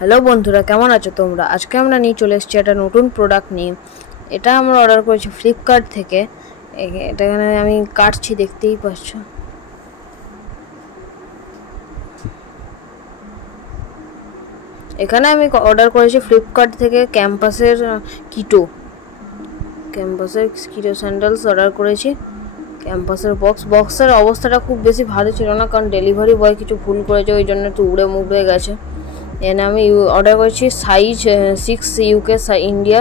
Hello বন্ধুরা, কেমন আছো তোমরা? আজকে আমরা নিয়ে চলে এসেছি একটা নতুন প্রোডাক্ট নিয়ে। এটা আমরা অর্ডার করেছি ফ্লিপকার্ট থেকে। এটা এখানে আমি কাটছি, দেখতেই পাচ্ছ। এখানে আমি অর্ডার করেছি ফ্লিপকার্ট থেকে ক্যাম্পাসের কিটো স্যান্ডেলস অর্ডার করেছি। ক্যাম্পাসের বক্সের অবস্থাটা খুব বেশি ভালো ছিল না, কারণ ডেলিভারি বয় কিছু ভুল করেছে, ওই জন্য একটু উড়ে মুড়ে গেছে। এখানে আমি অর্ডার করেছি size 6 UK India,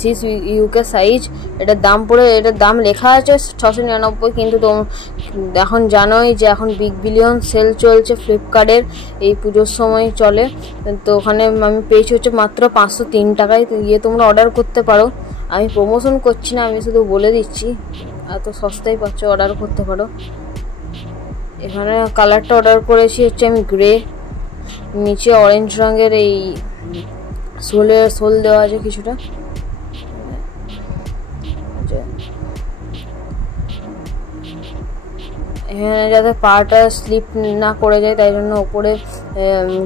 6 UK size. এটার দাম লেখা আছে 699, কিন্তু এখন জানোই যে এখন বিগ বিলিয়ন সেল চলছে ফ্লিপকার্টের, এই পুজোর সময় চলে। তো ওখানে আমি পেয়েছি হচ্ছে মাত্র 503 টাকায়। তোমরা অর্ডার করতে পারো। আমি প্রমোশন করছি না, আমি শুধু বলে দিচ্ছি, এত সস্তায় পাচ্ছ, অর্ডার করতে পারো। এখানে কালারটা অর্ডার করেছি হচ্ছে আমি গ্রে, নিচে অরেঞ্জ রঙের এই সোল দেওয়া আছে কিছুটা। এখানে যাতে পাটা স্লিপ না করে যায়, তাই জন্য ওপরে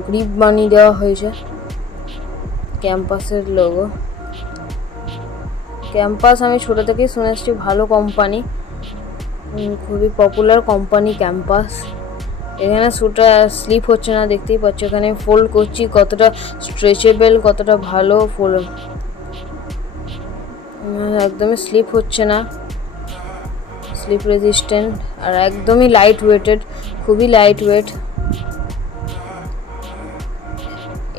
গ্রিপ বানিয়ে দেওয়া হয়েছে। ক্যাম্পাসের লোগো। ক্যাম্পাস আমি ছোটো থেকেই শুনে এসেছি ভালো কোম্পানি, খুবই পপুলার কোম্পানি ক্যাম্পাস। এখানে শুটা স্লিপ হচ্ছে না, দেখতেই পাচ্ছ। এখানে ফোল্ড করছি, কতটা স্ট্রেচেবল, কতটা ভালো ফোল্ড, একদমই স্লিপ হচ্ছে না, স্লিপ রেজিস্ট্যান্ট, আর একদমই লাইট ওয়েটেড, খুবই লাইট ওয়েট।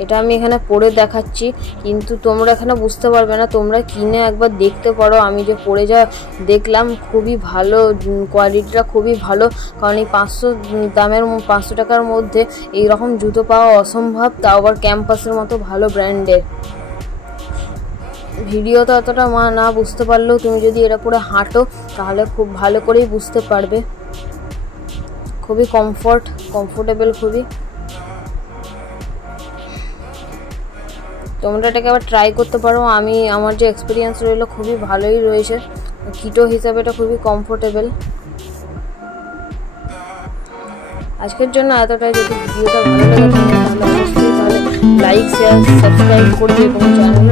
এটা আমি এখানে পরে দেখাচ্ছি, কিন্তু তোমরা এখানে বুঝতে পারবে না, তোমরা কিনে একবার দেখতে পারো। আমি যে পরে যা দেখলাম, খুবই ভালো, কোয়ালিটিটা খুবই ভালো, কারণ এই 500 টাকার মধ্যে এইরকম জুতো পাওয়া অসম্ভব, তাও আবার ক্যাম্পাসের মতো ভালো ব্র্যান্ডের। ভিডিওতে অতটা না বুঝতে পারলেও তুমি যদি এটা পরে হাঁটো, তাহলে খুব ভালো করেই বুঝতে পারবে। খুবই কমফোর্টেবল খুবই। তোমরা এটাকে আবার ট্রাই করতে পারো। আমার যে এক্সপিরিয়েন্স রইলো, খুবই ভালোই রয়েছে। কিটো হিসাবে এটা খুবই কমফোর্টেবল। আজকের জন্য এতটাই। যদি ভিডিওটা ভালো লাগে তাহলে অবশ্যই লাইক, শেয়ার, সাবস্ক্রাইব করবে এবং চ্যানেল